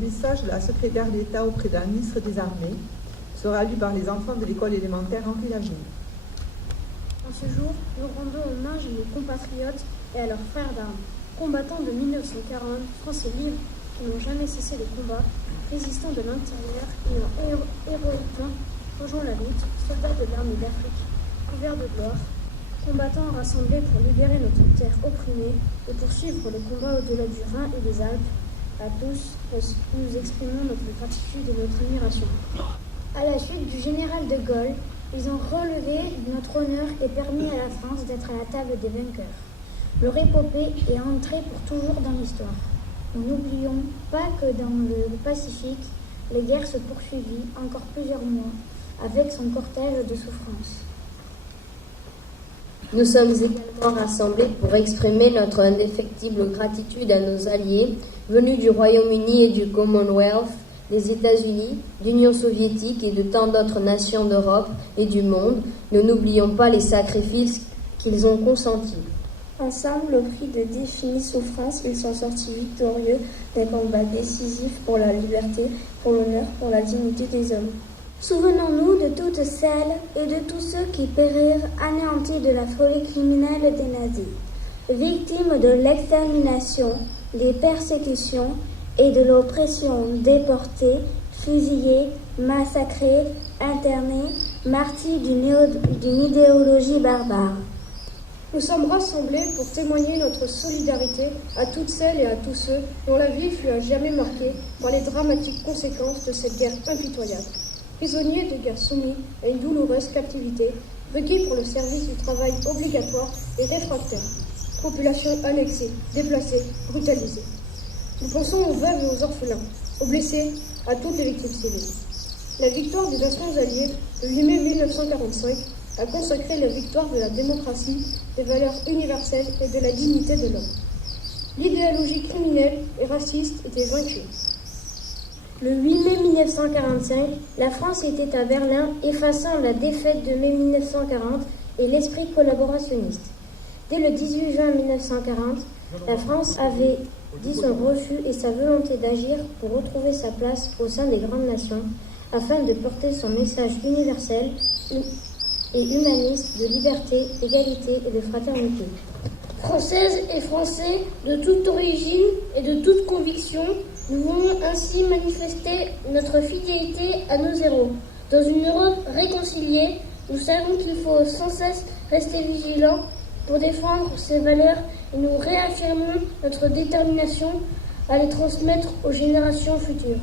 message de la secrétaire d'État auprès de la ministre des Armées sera lu par les enfants de l'école élémentaire Henri Lavigne. En ce jour, nous rendons hommage à nos compatriotes et à leurs frères d'armes, combattants de 1940, Français libres qui n'ont jamais cessé les combats, résistants de l'intérieur ayant héroïquement rejoint la lutte, soldats de l'armée d'Afrique, couverts de gloire, combattants rassemblés pour libérer notre terre opprimée et poursuivre le combat au-delà du Rhin et des Alpes. À tous, nous exprimons notre gratitude et notre admiration. À la suite du général de Gaulle, ils ont relevé notre honneur et permis à la France d'être à la table des vainqueurs. Leur épopée est entrée pour toujours dans l'histoire. Nous n'oublions pas que dans le Pacifique, les guerres se poursuivirent encore plusieurs mois, avec son cortège de souffrances. Nous sommes également rassemblés pour exprimer notre indéfectible gratitude à nos alliés venus du Royaume-Uni et du Commonwealth, des États-Unis, d'Union soviétique et de tant d'autres nations d'Europe et du monde. Nous n'oublions pas les sacrifices qu'ils ont consentis. Ensemble, au prix de définies souffrances, ils sont sortis victorieux d'un combat décisif pour la liberté, pour l'honneur, pour la dignité des hommes. Souvenons-nous de toutes celles et de tous ceux qui périrent anéantis de la folie criminelle des nazis, victimes de l'extermination, des persécutions et de l'oppression, déportés, fusillés, massacrés, internés, martyrs d'une idéologie barbare. Nous sommes rassemblés pour témoigner notre solidarité à toutes celles et à tous ceux dont la vie fut à jamais marquée par les dramatiques conséquences de cette guerre impitoyable. Prisonniers de guerre soumis à une douloureuse captivité, requis pour le service du travail obligatoire et réfractaire. Population annexée, déplacée, brutalisée. Nous pensons aux veuves et aux orphelins, aux blessés, à toutes les victimes civiles. La victoire des nations alliées le 8 mai 1945 a consacré la victoire de la démocratie, des valeurs universelles et de la dignité de l'homme. L'idéologie criminelle et raciste était vaincue. Le 8 mai 1945, la France était à Berlin, effaçant la défaite de mai 1940 et l'esprit collaborationniste. Dès le 18 juin 1940, la France avait dit son refus et sa volonté d'agir pour retrouver sa place au sein des grandes nations, afin de porter son message universel et humaniste de liberté, d'égalité et de fraternité. Françaises et Français de toute origine et de toute conviction, nous voulons ainsi manifester notre fidélité à nos héros. Dans une Europe réconciliée, nous savons qu'il faut sans cesse rester vigilants pour défendre ces valeurs et nous réaffirmons notre détermination à les transmettre aux générations futures.